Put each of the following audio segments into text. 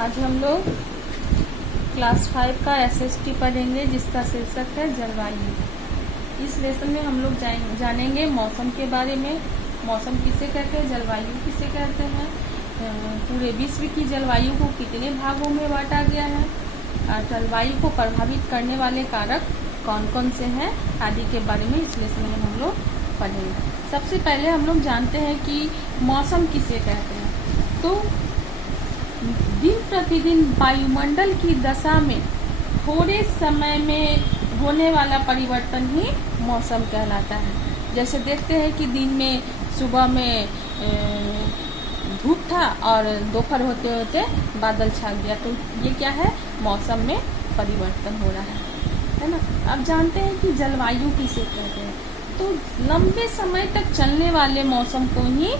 आज हम लोग क्लास 5 का एसएसटी पढ़ेंगे जिसका शीर्षक है जलवायु। इस लेसन में हम लोग जानेंगे मौसम के बारे में। मौसम किसे कहते हैं, जलवायु किसे कहते हैं, पूरे विश्व की जलवायु को कितने भागों में बांटा गया है, और जलवायु को प्रभावित करने वाले कारक कौन कौन से हैं आदि के बारे में इस लेसन में हम लोग पढ़ेंगे। सबसे पहले हम लोग जानते हैं कि मौसम किसे कहते हैं। तो दिन प्रतिदिन वायुमंडल की दशा में थोड़े समय में होने वाला परिवर्तन ही मौसम कहलाता है। जैसे देखते हैं कि दिन में सुबह में धूप था और दोपहर होते होते बादल छा गया, तो ये क्या है, मौसम में परिवर्तन हो रहा है ना। अब जानते हैं कि जलवायु किसे कहते हैं। तो लंबे समय तक चलने वाले मौसम को ही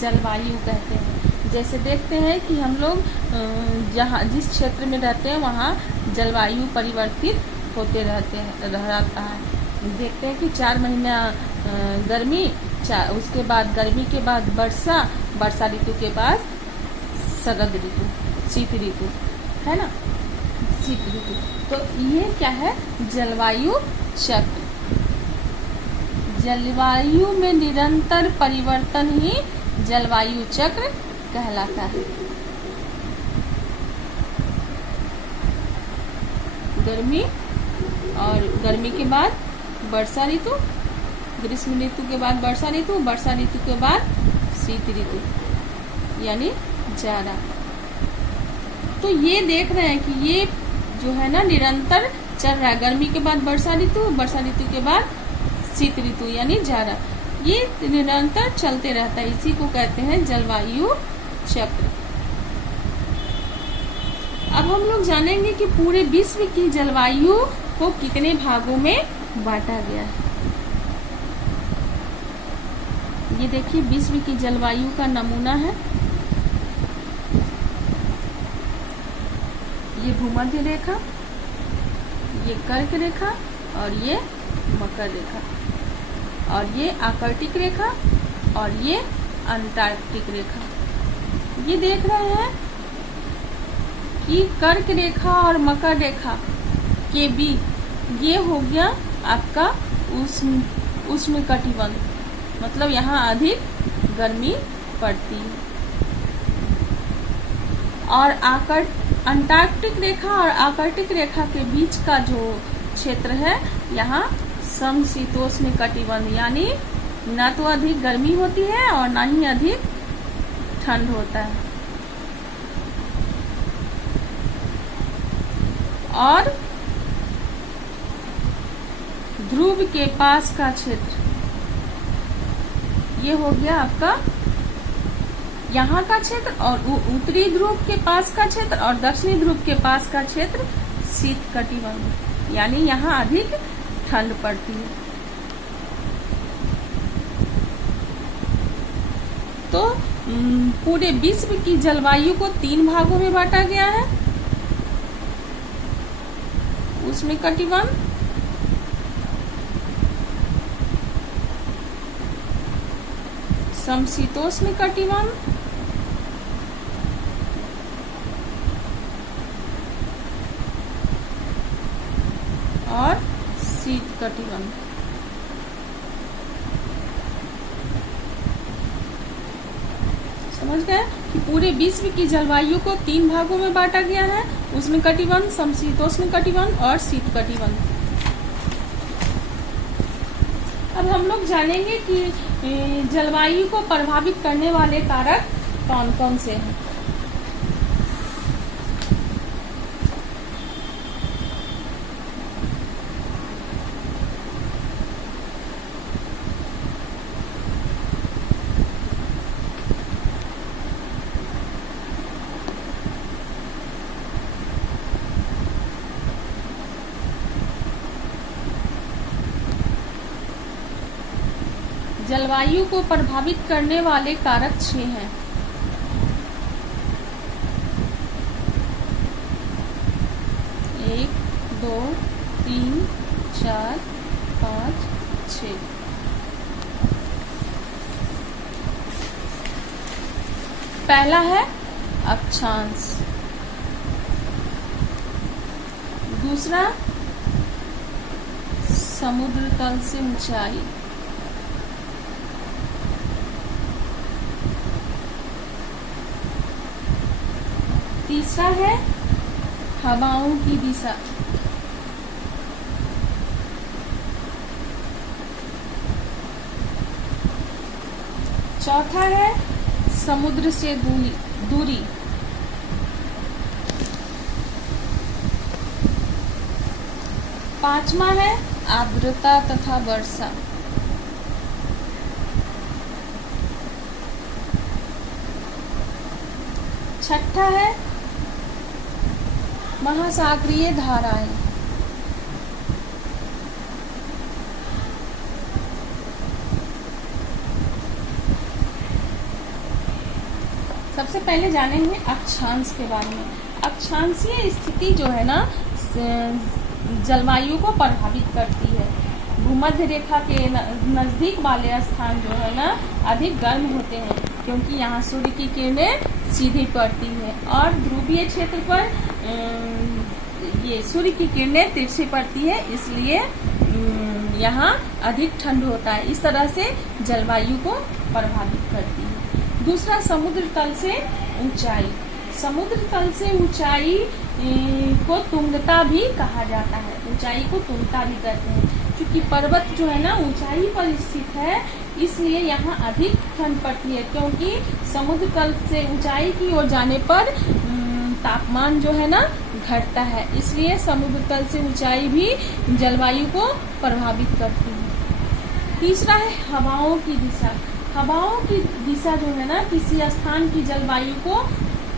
जलवायु कहते हैं। जैसे देखते हैं कि हम लोग जिस क्षेत्र में रहते हैं वहाँ जलवायु परिवर्तित होते रहता है। देखते हैं कि 4 महीना गर्मी, उसके बाद गर्मी के बाद वर्षा ऋतु के बाद शरद ऋतु, शीत ऋतु, है ना, शीत ऋतु। तो ये क्या है, जलवायु चक्र। जलवायु में निरंतर परिवर्तन ही जलवायु चक्र कहलाता है। गर्मी और गर्मी के बाद वर्षा ऋतु, ग्रीष्म ऋतु के बाद वर्षा ऋतु, वर्षा ऋतु के बाद शीत ऋतु यानी जाड़ा। तो ये देख रहे हैं कि ये जो है ना निरंतर चल रहा है। गर्मी के बाद वर्षा ऋतु, वर्षा ऋतु के बाद शीत ऋतु यानी जाड़ा, ये निरंतर चलते रहता है। इसी को कहते हैं जलवायु चक्र। अब हम लोग जानेंगे कि पूरे विश्व की जलवायु को कितने भागों में बांटा गया है। ये देखिए विश्व की जलवायु का नमूना है। ये भूमध्य रेखा, ये कर्क रेखा और ये मकर रेखा, और ये आर्कटिक रेखा और ये अंटार्कटिक रेखा। ये देख रहे हैं कि कर्क रेखा और मकर रेखा के बीच ये हो गया आपका उष्ण कटिबंध, मतलब यहाँ अधिक गर्मी पड़ती है। और अंटार्कटिक रेखा और आर्कटिक रेखा के बीच का जो क्षेत्र है यहाँ समशीतोष्ण कटिबंध, यानी न तो अधिक गर्मी होती है और न ही अधिक ठंड होता है। और ध्रुव के पास का क्षेत्र ये हो गया आपका यहाँ का क्षेत्र, और उत्तरी ध्रुव के पास का क्षेत्र और दक्षिणी ध्रुव के पास का क्षेत्र शीत कटिबंध, यानी यहाँ अधिक ठंड पड़ती है। तो पूरे विश्व की जलवायु को 3 भागों में बांटा गया है। उष्ण कटिबंध, समशीतोष्ण कटिबंध और शीत कटिबंध। समझ गए कि पूरे विश्व की जलवायु को 3 भागों में बांटा गया है, उष्ण कटिबंध, समशीतोष्ण कटिबंध और शीत कटिबंध। अब हम लोग जानेंगे कि जलवायु को प्रभावित करने वाले कारक कौन कौन से हैं। जलवायु को प्रभावित करने वाले कारक 6 हैं। एक, 2, 3, 4, 5, 6। पहला है अक्षांश, दूसरा समुद्र तल से ऊंचाई। तीसरा है हवाओं की दिशा। चौथा है समुद्र से दूरी। पांचवा है आर्द्रता तथा वर्षा। छठा है महासागरीय धाराएं। सबसे पहले जानेंगे अक्षांश के बारे में। अक्षांशीय स्थिति जो है ना जलवायु को प्रभावित करती है। भूमध्य रेखा के नजदीक वाले स्थान जो है ना अधिक गर्म होते हैं, क्योंकि यहाँ सूर्य की किरणें सीधी पड़ती है, और ध्रुवीय क्षेत्र पर ये सूर्य की किरणें तिरछी पड़ती है, इसलिए यहाँ अधिक ठंड होता है। इस तरह से जलवायु को प्रभावित करती है। दूसरा समुद्र तल से ऊंचाई। समुद्र तल से ऊंचाई को तुंगता भी कहा जाता है। ऊंचाई को तुंगता भी कहते हैं, क्योंकि पर्वत जो है ना ऊंचाई पर स्थित है, इसलिए यहाँ अधिक ठंड पड़ती है। क्योंकि समुद्र तल से ऊंचाई की ओर जाने पर तापमान जो है ना घटता है, इसलिए समुद्र तल से ऊंचाई भी जलवायु को प्रभावित करती है। तीसरा है हवाओं की दिशा। हवाओं की दिशा जो है ना किसी स्थान की जलवायु को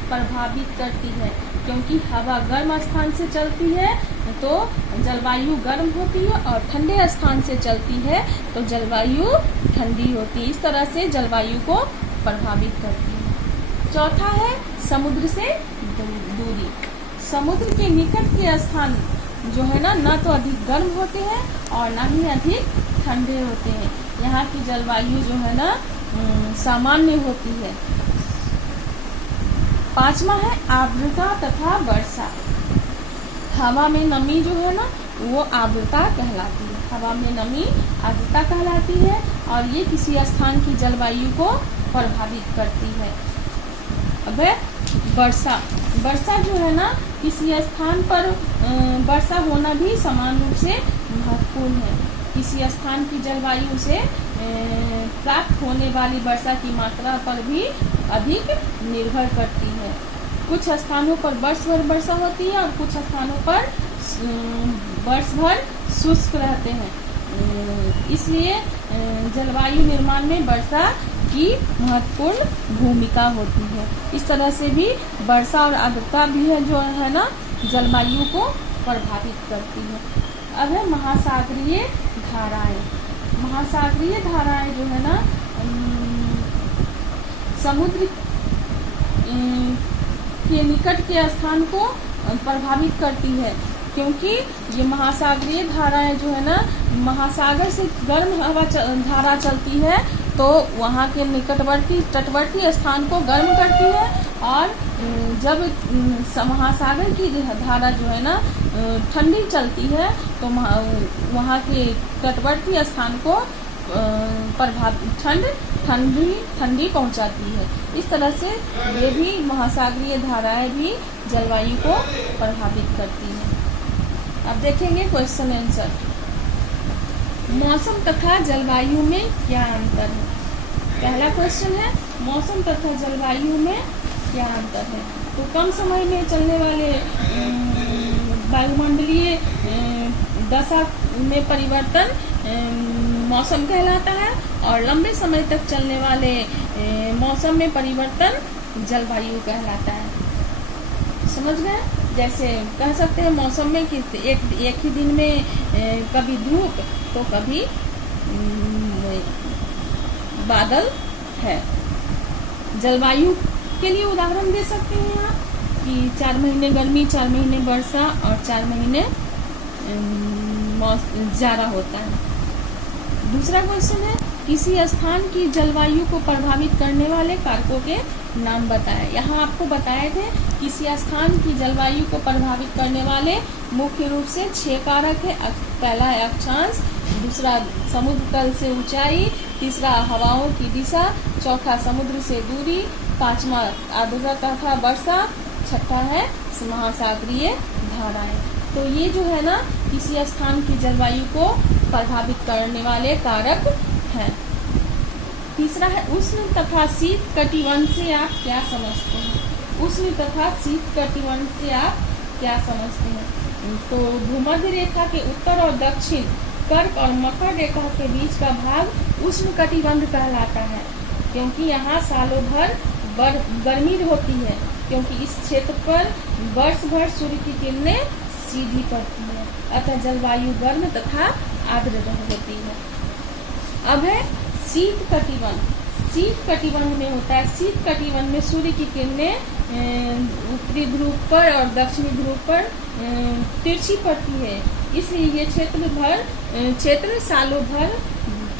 प्रभावित करती है, क्योंकि हवा गर्म स्थान से चलती है तो जलवायु गर्म होती है, और ठंडे स्थान से चलती है तो जलवायु ठंडी होती है। इस तरह से जलवायु को प्रभावित करती है। चौथा है समुद्र से दूरी। समुद्र के निकट के स्थान जो है ना न तो अधिक गर्म होते हैं और न ही अधिक ठंडे होते हैं। यहाँ की जलवायु जो है ना सामान्य होती है। पांचवा है आर्द्रता तथा वर्षा। हवा में नमी जो है ना वो आर्द्रता कहलाती है। हवा में नमी आर्द्रता कहलाती है, और ये किसी स्थान की जलवायु को प्रभावित करती है। अब है वर्षा। वर्षा जो है ना किसी स्थान पर वर्षा होना भी समान रूप से महत्वपूर्ण है। किसी स्थान की जलवायु से प्राप्त होने वाली वर्षा की मात्रा पर भी अधिक निर्भर करती है। कुछ स्थानों पर वर्ष भर वर्षा होती है और कुछ स्थानों पर वर्ष भर शुष्क रहते हैं। इसलिए जलवायु निर्माण में वर्षा की महत्वपूर्ण भूमिका होती है। इस तरह से भी वर्षा और आर्द्रता भी है जो है ना जलवायु को प्रभावित करती है। अब है महासागरीय धाराएं। महासागरीय धाराएं जो है ना समुद्र के निकट के स्थान को प्रभावित करती है, क्योंकि ये महासागरीय धाराएं जो है ना महासागर से गर्म हवा धारा चलती है, तो वहाँ के निकटवर्ती तटवर्ती स्थान को गर्म करती है, और जब महासागर की धारा जो है ना ठंडी चलती है तो वहाँ के तटवर्ती स्थान को ठंडी पहुँचाती है। इस तरह से ये भी महासागरीय धाराएं भी जलवायु को प्रभावित करती हैं। अब देखेंगे क्वेश्चन आंसर। मौसम तथा जलवायु में क्या अंतर है? पहला क्वेश्चन है मौसम तथा जलवायु में क्या अंतर है? तो कम समय में चलने वाले वायुमंडलीय दशा में परिवर्तन मौसम कहलाता है, और लंबे समय तक चलने वाले मौसम में परिवर्तन जलवायु कहलाता है। समझ गए? जैसे कह सकते हैं मौसम में कि एक ही दिन में कभी धूप तो कभी बादल है। जलवायु के लिए उदाहरण दे सकते हैं आप कि 4 महीने गर्मी, 4 महीने वर्षा और 4 महीने जाड़ा होता है। दूसरा क्वेश्चन है किसी स्थान की जलवायु को प्रभावित करने वाले कारकों के नाम बताएं। यहाँ आपको बताए थे किसी स्थान की जलवायु को प्रभावित करने वाले मुख्य रूप से 6 कारक है। पहला है अक्षांश, दूसरा समुद्र तल से ऊंचाई, तीसरा हवाओं की दिशा, चौथा समुद्र से दूरी, पांचवा आर्द्रता तथा वर्षा, छठा है महासागरीय धाराएं। तो ये जो है ना किसी स्थान की जलवायु को प्रभावित करने वाले कारक हैं। तीसरा है उष्ण तथा शीत कटिबंध से आप क्या समझते हैं? उष्ण तथा शीत कटिबंध से आप क्या समझते हैं? तो भूमध्य रेखा के उत्तर और दक्षिण, कर्क और मकर रेखा के बीच का भाग उष्ण कटिबंध कहलाता है, क्योंकि यहाँ सालों भर गर्मी होती है, क्योंकि इस क्षेत्र पर वर्ष भर सूर्य की किरणें सीधी पड़ती है, अतः जलवायु गर्म तथा आर्द्र होती है। अब है शीत कटिबंध। शीत कटिबंध में होता है, शीत कटिबंध में सूर्य की किरणें उत्तरी ध्रुव पर और दक्षिणी ध्रुव पर तिरछी पड़ती है, इसलिए ये क्षेत्र सालों भर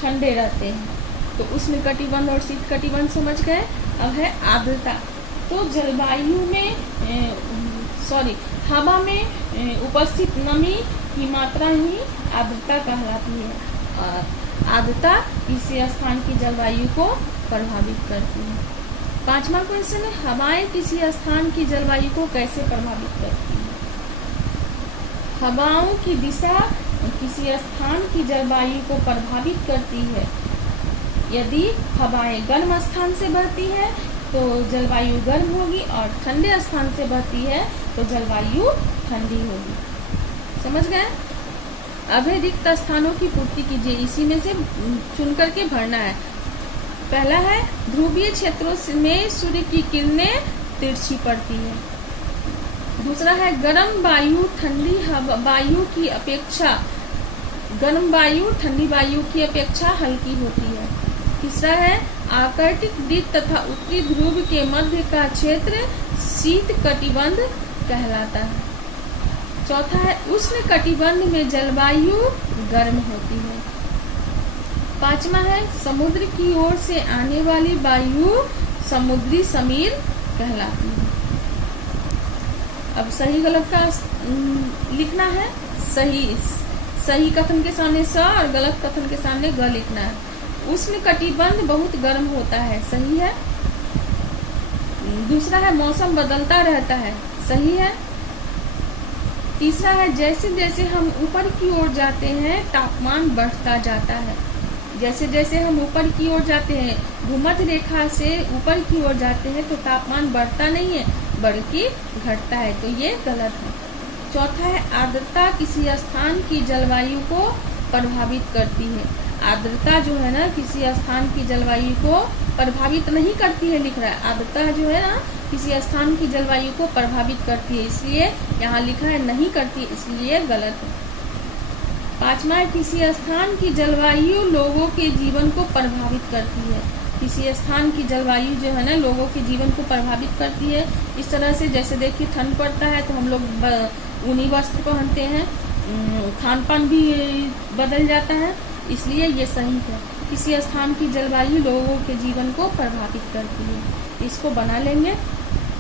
ठंडे रहते हैं। तो उष्ण कटिबंध और शीत कटिबंध समझ गए। अब है आर्द्रता। तो जलवायु में हवा में उपस्थित नमी की मात्रा ही आर्द्रता कहलाती है। आर्द्रता किसी स्थान की जलवायु को प्रभावित करती है। पांचवा क्वेश्चन है, हवाएं किसी स्थान की जलवायु को कैसे प्रभावित करती हैं? हवाओं की दिशा किसी स्थान की जलवायु को प्रभावित करती है। यदि हवाएं गर्म स्थान से बहती है तो जलवायु गर्म होगी, और ठंडे स्थान से बहती है तो जलवायु ठंडी होगी। समझ गए? अब है रिक्त स्थानों की पूर्ति कीजिए, इसी में से चुन करके भरना है। पहला है ध्रुवीय क्षेत्रों में सूर्य की किरणें तिरछी पड़ती है। दूसरा है गर्म वायु ठंडी वायु की अपेक्षा गर्म वायु ठंडी वायु की अपेक्षा हल्की होती है। तीसरा है आर्कटिक वृत्त तथा उत्तरी ध्रुव के मध्य का क्षेत्र शीत कटिबंध कहलाता है। चौथा है उष्ण कटिबंध में जलवायु गर्म होती है। पांचवा है समुद्र की ओर से आने वाली वायु समुद्री समीर कहलाती है। अब सही गलत का लिखना है। सही कथन के सामने स और गलत कथन के सामने ग लिखना है। उष्ण कटिबंध बहुत गर्म होता है, सही है। दूसरा है मौसम बदलता रहता है, सही है। तीसरा है जैसे जैसे हम ऊपर की ओर जाते हैं तापमान बढ़ता जाता है। जैसे जैसे हम ऊपर की ओर जाते हैं, भूमध्य रेखा से ऊपर की ओर जाते हैं तो तापमान बढ़ता नहीं है बल्कि घटता है, तो ये गलत है। चौथा है आर्द्रता किसी स्थान की जलवायु को प्रभावित करती है। आर्द्रता जो है ना किसी स्थान की जलवायु को प्रभावित नहीं करती है, लिख रहा है। आर्द्रता जो है ना किसी स्थान की जलवायु को प्रभावित करती है, इसलिए यहाँ लिखा है नहीं करती, इसलिए गलत है। पांचवा है किसी स्थान की जलवायु लोगों के जीवन को प्रभावित करती है। किसी स्थान की जलवायु जो है ना लोगों के जीवन को प्रभावित करती है। इस तरह से जैसे देखिए ठंड पड़ता है तो हम लोग ऊनी वस्त्र पहनते हैं, खान पान भी बदल जाता है, इसलिए ये सही है। किसी स्थान की जलवायु लोगों के जीवन को प्रभावित करती है, इसको बना लेंगे।